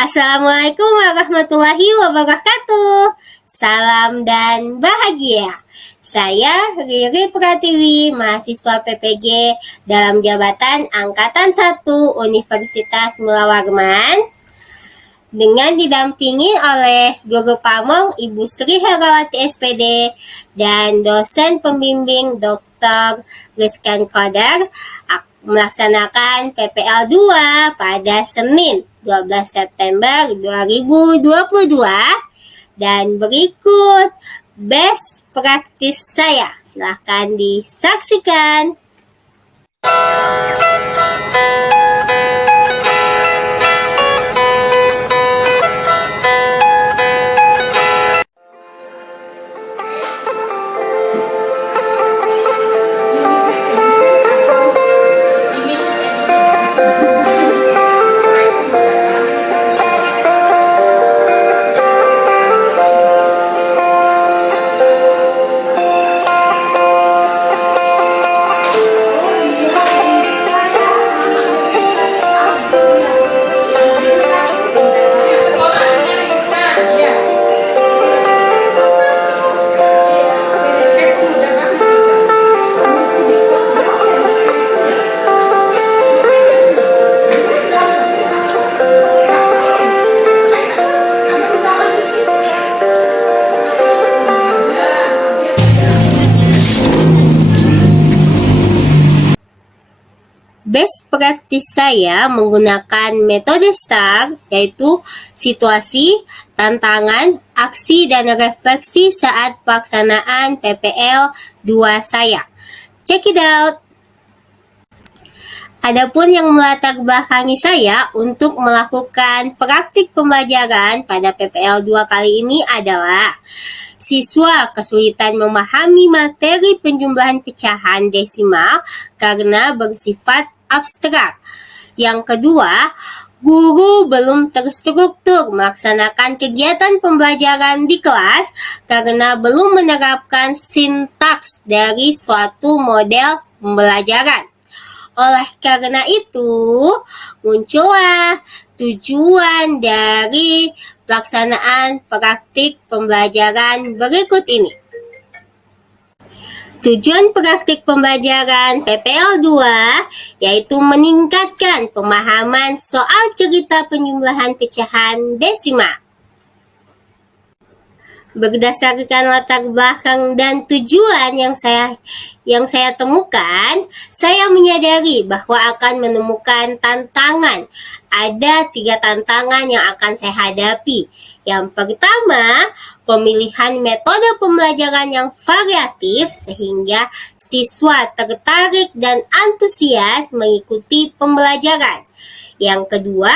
Assalamualaikum warahmatullahi wabarakatuh. Salam dan bahagia. Saya Riri Pratiwi, mahasiswa PPG dalam jabatan Angkatan 1 Universitas Mula Warman, dengan didampingi oleh Guru Pamong Ibu Sri Herawati SPD dan dosen pembimbing Dr. Rizkan Qadar, melaksanakan PPL 2 pada Senin 12 September 2022. Dan berikut best practice saya, silahkan disaksikan. Best practice saya menggunakan metode STAR, yaitu situasi, tantangan, aksi, dan refleksi saat pelaksanaan PPL 2 saya. Check it out! Adapun yang melatar belakangi saya untuk melakukan praktik pembelajaran pada PPL 2 kali ini adalah siswa kesulitan memahami materi penjumlahan pecahan desimal karena bersifat abstrak. Yang kedua, guru belum terstruktur melaksanakan kegiatan pembelajaran di kelas karena belum menerapkan sintaks dari suatu model pembelajaran. Oleh karena itu, muncullah tujuan dari pelaksanaan praktik pembelajaran berikut ini. Tujuan praktik pembelajaran PPL 2 yaitu meningkatkan pemahaman soal cerita penjumlahan pecahan desimal. Berdasarkan latar belakang dan tujuan yang saya temukan, saya menyadari bahwa akan menemukan tantangan. Ada 3 tantangan yang akan saya hadapi. Yang pertama, pemilihan metode pembelajaran yang variatif sehingga siswa tertarik dan antusias mengikuti pembelajaran. Yang kedua,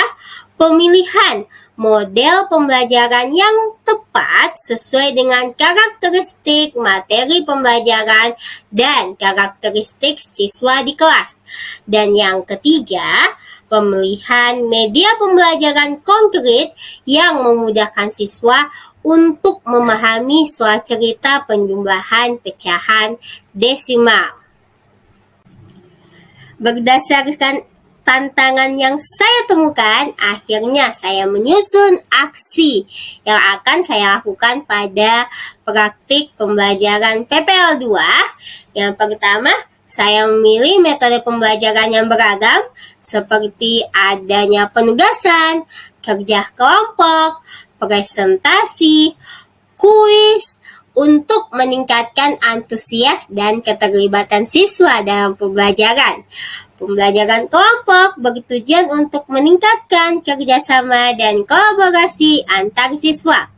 pemilihan model pembelajaran yang tepat sesuai dengan karakteristik materi pembelajaran dan karakteristik siswa di kelas. Dan yang ketiga, pemilihan media pembelajaran konkret yang memudahkan siswa untuk memahami soal cerita penjumlahan pecahan desimal. Berdasarkan tantangan yang saya temukan, akhirnya saya menyusun aksi yang akan saya lakukan pada praktik pembelajaran PPL 2. Yang pertama, saya memilih metode pembelajaran yang beragam, seperti adanya penugasan, kerja kelompok, presentasi, kuis, untuk meningkatkan antusias dan keterlibatan siswa dalam pembelajaran. Pembelajaran kelompok bertujuan untuk meningkatkan kerjasama dan kolaborasi antar siswa.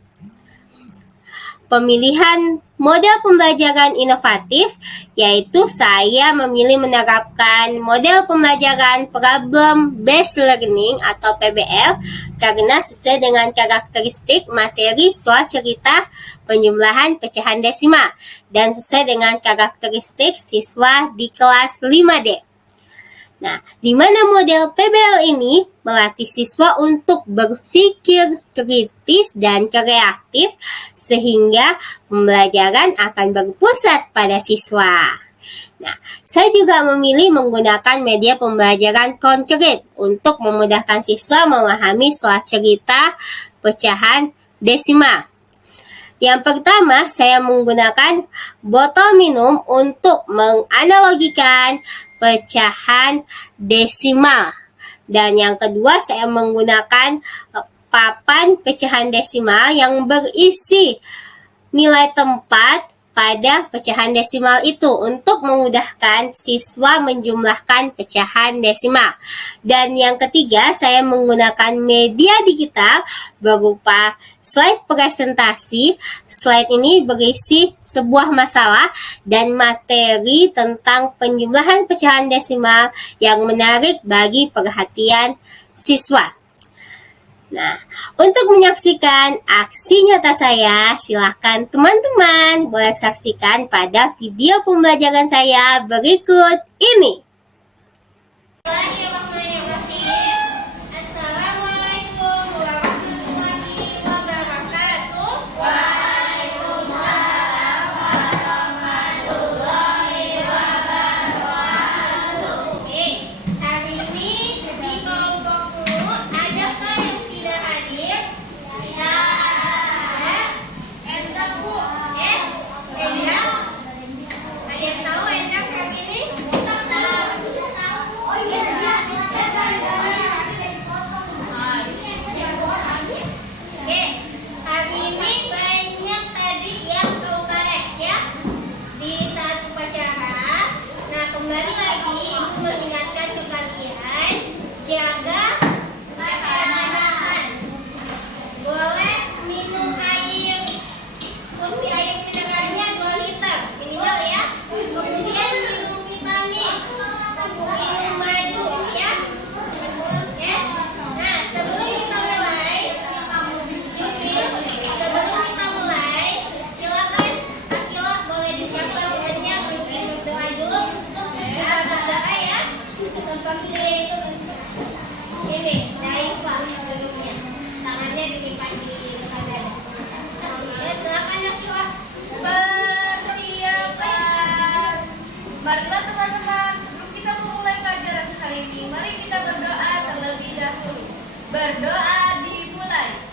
Pemilihan model pembelajaran inovatif, yaitu saya memilih menerapkan model pembelajaran Problem Based Learning atau PBL karena sesuai dengan karakteristik materi soal cerita penjumlahan pecahan desimal dan sesuai dengan karakteristik siswa di kelas 5D. Nah, di mana model PBL ini melatih siswa untuk berpikir kritis dan kreatif sehingga pembelajaran akan berpusat pada siswa. Nah, saya juga memilih menggunakan media pembelajaran konkret untuk memudahkan siswa memahami soal cerita pecahan desimal. Yang pertama, saya menggunakan botol minum untuk menganalogikan pecahan desimal. Dan yang kedua, saya menggunakan papan pecahan desimal yang berisi nilai tempat pada pecahan desimal itu untuk memudahkan siswa menjumlahkan pecahan desimal. Dan yang ketiga, saya menggunakan media digital berupa slide presentasi. Slide ini berisi sebuah masalah dan materi tentang penjumlahan pecahan desimal yang menarik bagi perhatian siswa. Nah, untuk menyaksikan aksi nyata saya, silakan teman-teman boleh saksikan pada video pembelajaran saya berikut ini. Assalamualaikum warahmatullahi wabarakatuh. Waalaikumsalam warahmatullahi wabarakatuh. Oke, hari ini di kelompokku adakah yang tidak hadir? Enggak, Bu. Enggak? Ada yang tahu Endang hari ini? Oke, hari ini banyak tadi yang progres ya di saat upacara. Nah, kembali lagi Ibu mengingatkan ke kalian jaga kesehatan. Boleh minum air putih, air mineralnya 2 liter minimal ya. Kemudian minum vitamin, minum madu ya. Ya. Nah, sebelum kita mulai, silakan Akilah boleh disiapkan momennya untuk berdoa dulu. Kita berdoa ya. Seperti ini, dari Pak sebelumnya. Tangannya ditimpa di depan dada. Ya, silakan Akilah. Persiapan. Marilah teman-teman, sebelum kita memulai pelajaran hari ini, mari kita berdoa terlebih dahulu. Berdoa dimulai.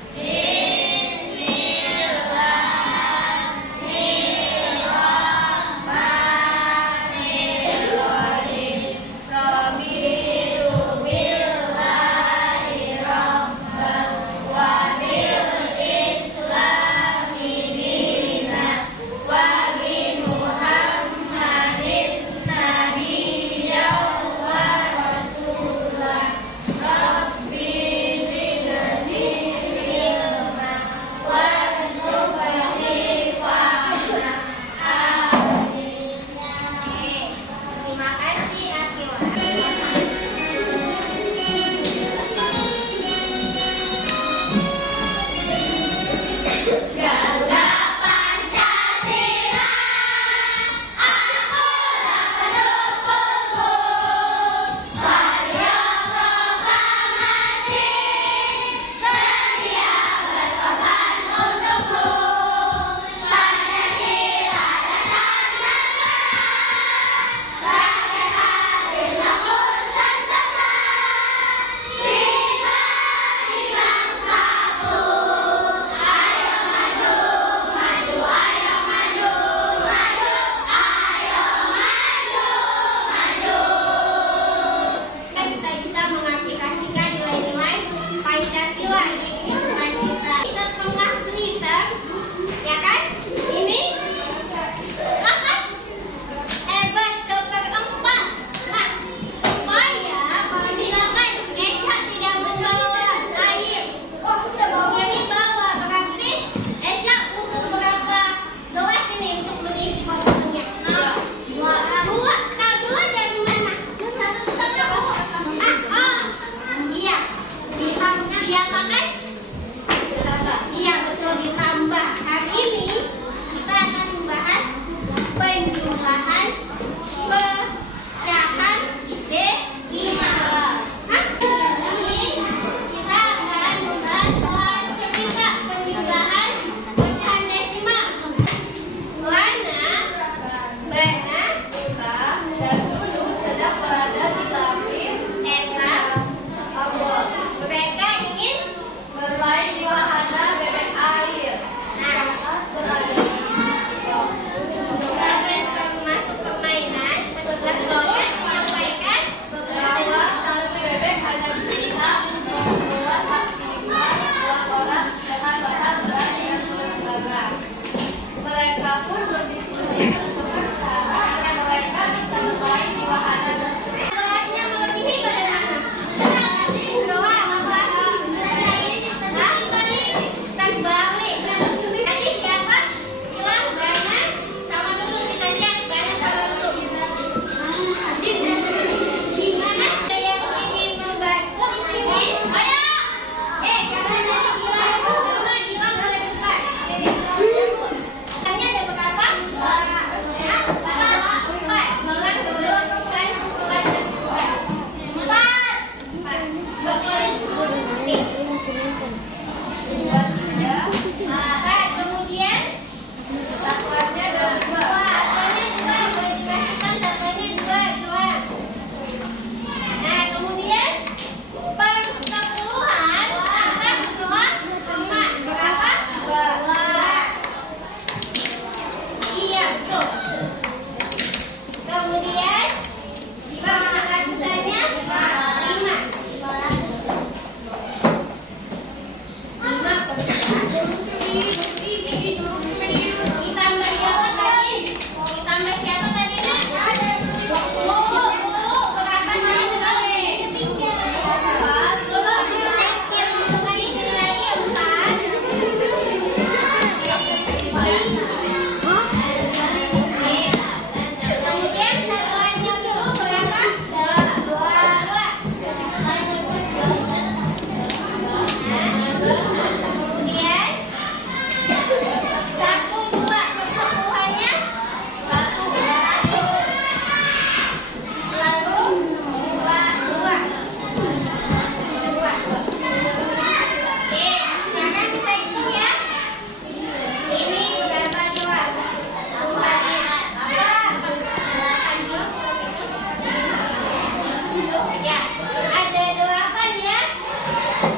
Ya, ada 8 ya.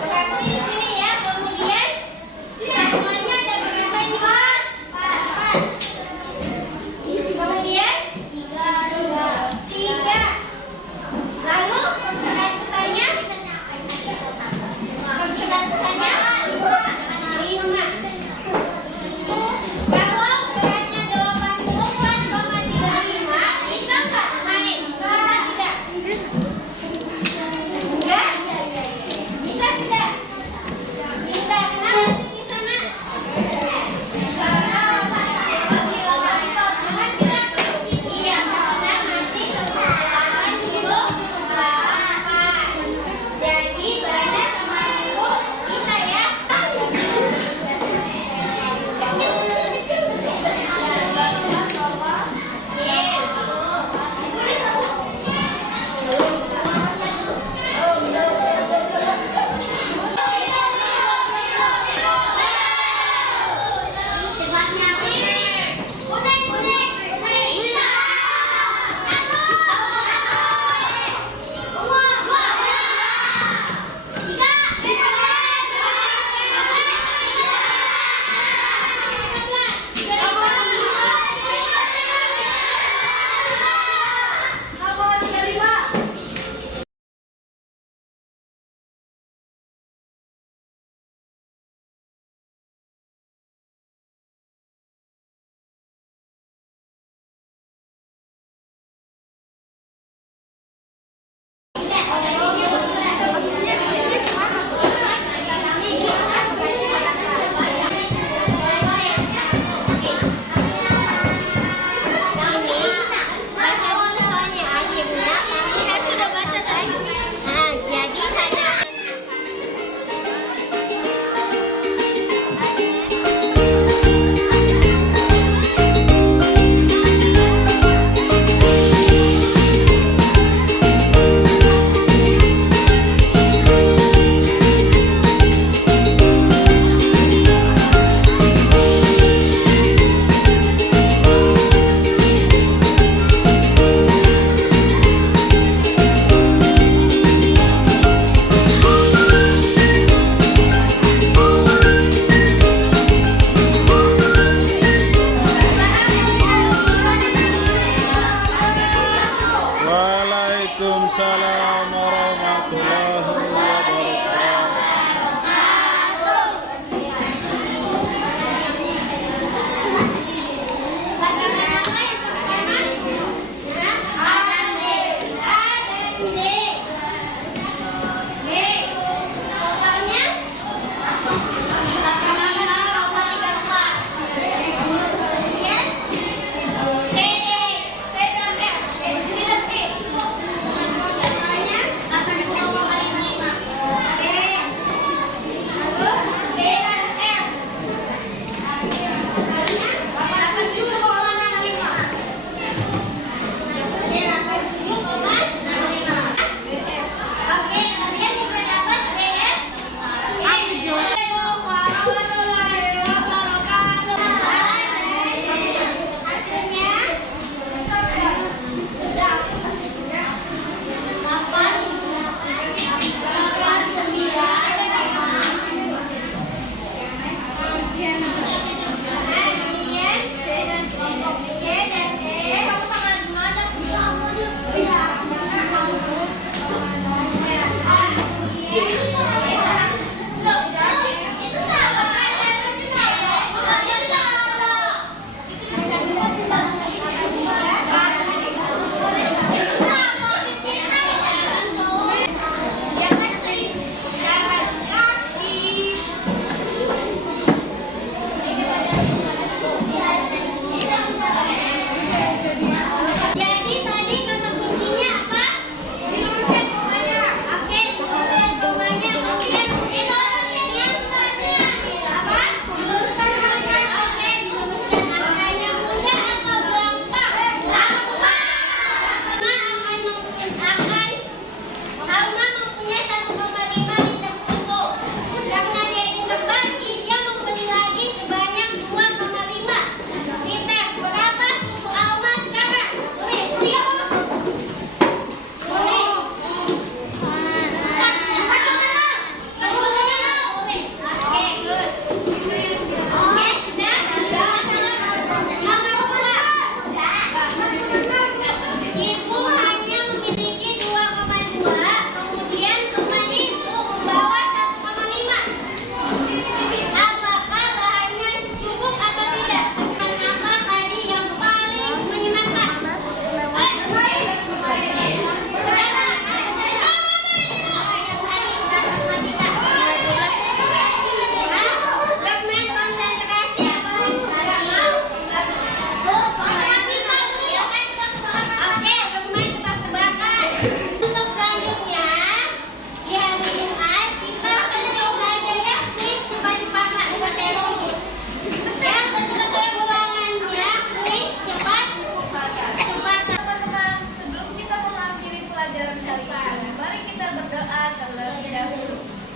Berapa di sini ya. Kemudian satuannya ada berapa ini? 4. Kemudian 3. Lalu konsonan besarnya? Konsonan besarnya 5. Kalau beratnya 84,35 bisa nggak main? Bisa tidak? Enggak? Bisa tidak? Bisa. Kenapa sih di sana? Iya, karena masih 98. Jadi beratnya sama dulu bisa ya? Waalaikumsalam warahmatullahi wabarakatuh. Totalnya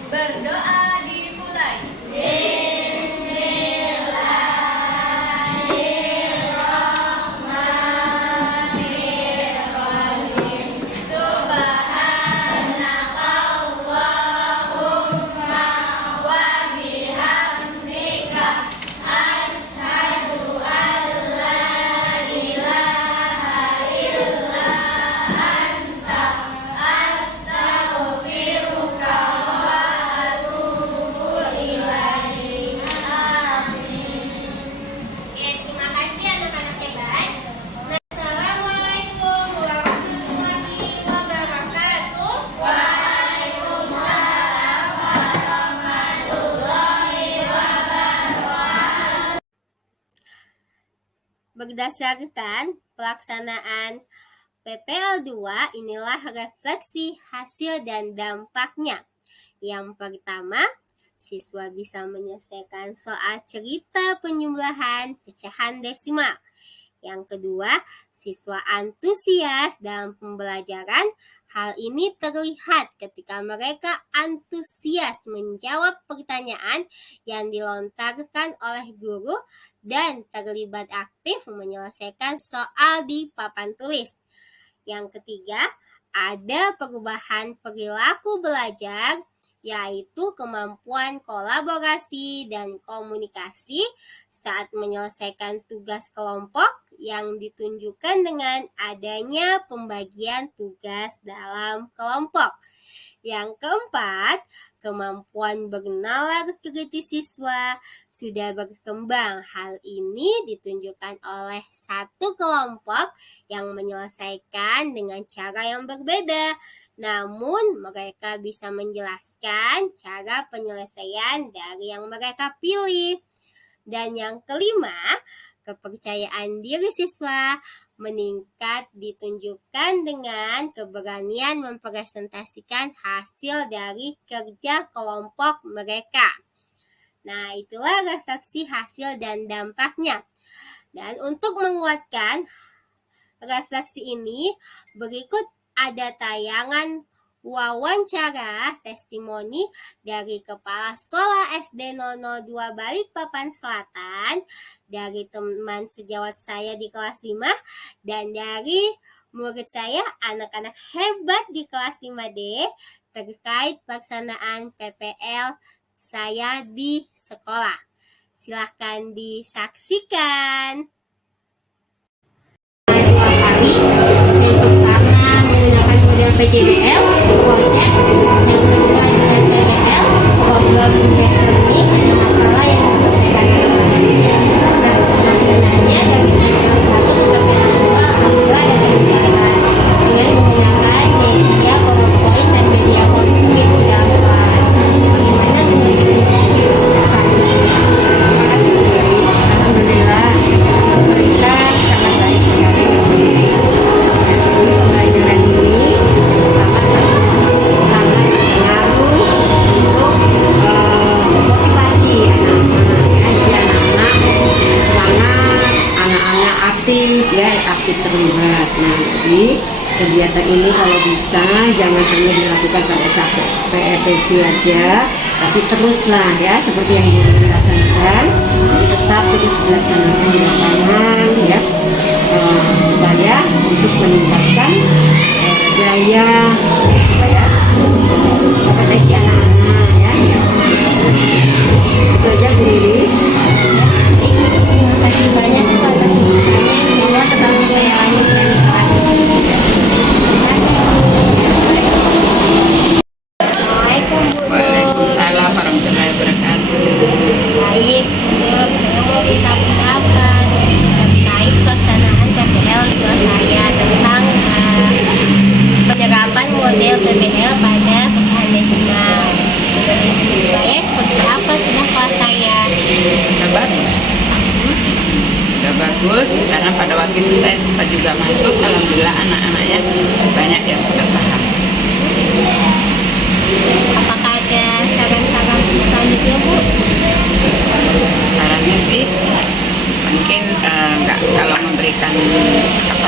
Berdoa dimulai. Oke, terima kasih anak-anak hebat. Assalamualaikum warahmatullahi wabarakatuh. Berdasarkan pelaksanaan PPL 2, inilah refleksi hasil dan dampaknya. Yang pertama, siswa bisa menyelesaikan soal cerita penjumlahan pecahan desimal. Yang kedua, siswa antusias dalam pembelajaran. Hal ini terlihat ketika mereka antusias menjawab pertanyaan yang dilontarkan oleh guru dan terlibat aktif menyelesaikan soal di papan tulis. Yang ketiga, ada perubahan perilaku belajar, yaitu kemampuan kolaborasi dan komunikasi saat menyelesaikan tugas kelompok yang ditunjukkan dengan adanya pembagian tugas dalam kelompok. Yang keempat, kemampuan bernalar kritis siswa sudah berkembang. Hal ini ditunjukkan oleh satu kelompok yang menyelesaikan dengan cara yang berbeda. Namun, mereka bisa menjelaskan cara penyelesaian dari yang mereka pilih. Dan yang kelima, kepercayaan diri siswa meningkat ditunjukkan dengan keberanian mempresentasikan hasil dari kerja kelompok mereka. Nah, itulah refleksi hasil dan dampaknya. Dan untuk menguatkan refleksi ini, berikut ada tayangan wawancara testimoni dari Kepala Sekolah SD 002 Balikpapan Selatan, dari teman sejawat saya di kelas 5, dan dari murid saya, anak-anak hebat di kelas 5D, terkait pelaksanaan PPL saya di sekolah. Silahkan disaksikan. Yang pertama menggunakan model PJBL, project. Yang kedua dengan PBL, problem based learning, ada masalah yang diselesaikan. Nah, pelaksanaannya dari PPL 1 ke PPL 2 alhamdulillah ada perubahan dengan menggunakan media PowerPoint dan media konflik dalam kelas. Bagaimana menurutnya Ibu Sari? Terima kasih Bu Beri. Alhamdulillah pemerintah sangat baik sekali yang mendidik. Ya, jadi pembelajaran ini yang pertama sangat berpengaruh untuk motivasi anak-anak ya. Jadi anak-anak semangat, anak-anak aktif ya, aktif terlibat. Nah, jadi kegiatan ini kalau bisa jangan hanya dilakukan pada saat PPP aja, tapi teruslah ya seperti yang Ibu dilaksanakan, tetap terus dilaksanakan di lapangan ya, supaya untuk meningkatkan daya kompetensi anak-anak ya. Itu aja Bu Riri. Terima kasih banyak atas masukannya. Insya Allah tetap saya lanjutkan di kelas. Assalamualaikum Bu. Waalaikumsalam warahmatullahi wabarakatuh. Baik, saya mau minta pendapat terkait pelaksanaan PPL ke saya tentang penerapan model PPL pada pecahan desimal. Menurut saya seperti apa sudah kelas saya? Udah bagus. Udah bagus karena pada waktu itu saya sempat juga masuk. Alhamdulillah anak-anaknya banyak yang sudah paham. Apakah ada saran-saran selanjutnya Bu? Sarannya sih mungkin kalau memberikan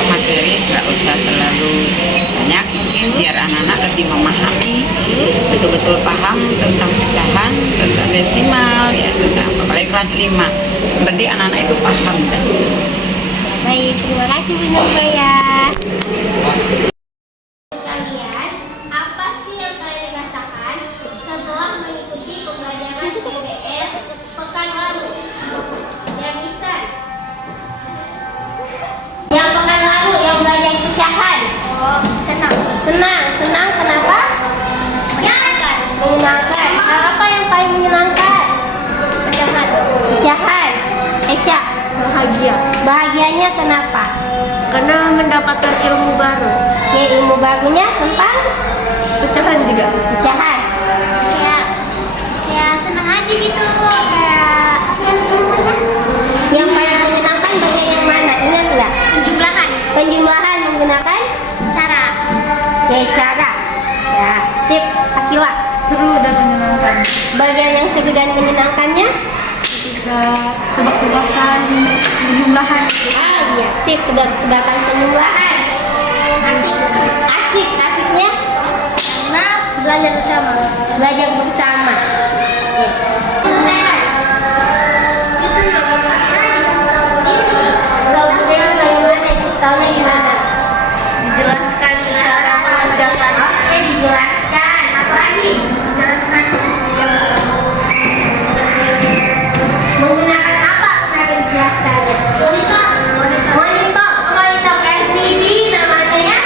materi nggak usah terlalu banyak, mungkin biar anak-anak lebih memahami betul-betul paham tentang pecahan, tentang desimal, ya tentang apalagi kelas 5. Yang penting anak-anak itu paham dah. Baik, terima kasih Bu Nurbaya. Kalian, apa sih yang kalian rasakan setelah mengikuti pembelajaran PBL pekan lalu? Yang bisa? Yang pekan lalu yang belajar pecahan. Oh, senang. Senang kenapa? Menyenangkan. Hal apa yang paling menyenangkan? Pecahan. Eca. Bahagianya kenapa? Karena mendapatkan ilmu baru. Ya, ilmu barunya tentang Pecahan juga. pecahan. Ya senang aja gitu. Kayak apa namanya? Yang paling menyenangkan bagian yang mana? Ingat nggak? Penjumlahan menggunakan Cara. cara. Ya, sip. Akila. Seru dan menyenangkan. Bagian yang seru dan menyenangkannya? Ketika tebak-tebakan, penjumlahan. Iya, sip. Tebak-tebakan penjumlahan. Asiknya? Karena belajar bersama. Belajar bersama. Tahunya gimana? Dijelaskan cara mengerjakan. Oke, dijelaskan. Apa lagi? Dijelaskan. Menggunakan apa kemarin penjelasannya? Monitor LCD namanya ya.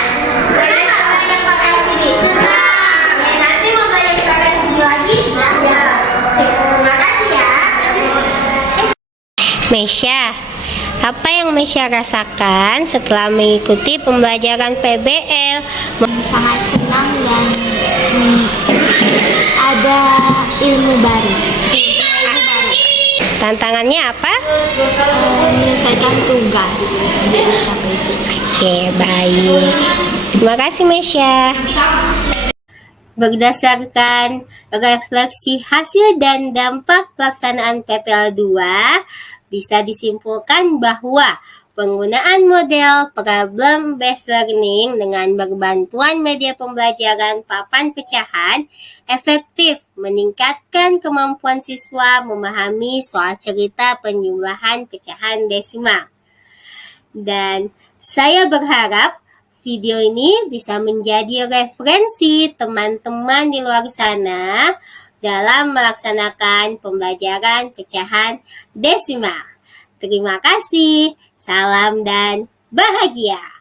Kenapa belajar pakai LCD? Oke, nanti mau belajar pakai LCD lagi? Ya. Sip. Terima kasih ya. Mesya, apa yang Mesya rasakan setelah mengikuti pembelajaran PBL? Sangat senang dan ada ilmu baru. Tantangannya apa? Menyelesaikan tugas di KPJ. Oke, baik. Terima kasih Mesya. Berdasarkan refleksi hasil dan dampak pelaksanaan PPL 2, bisa disimpulkan bahwa penggunaan model problem based learning dengan berbantuan media pembelajaran papan pecahan efektif meningkatkan kemampuan siswa memahami soal cerita penjumlahan pecahan desimal. Dan saya berharap video ini bisa menjadi referensi teman-teman di luar sana dalam melaksanakan pembelajaran pecahan desimal. Terima kasih, salam dan bahagia.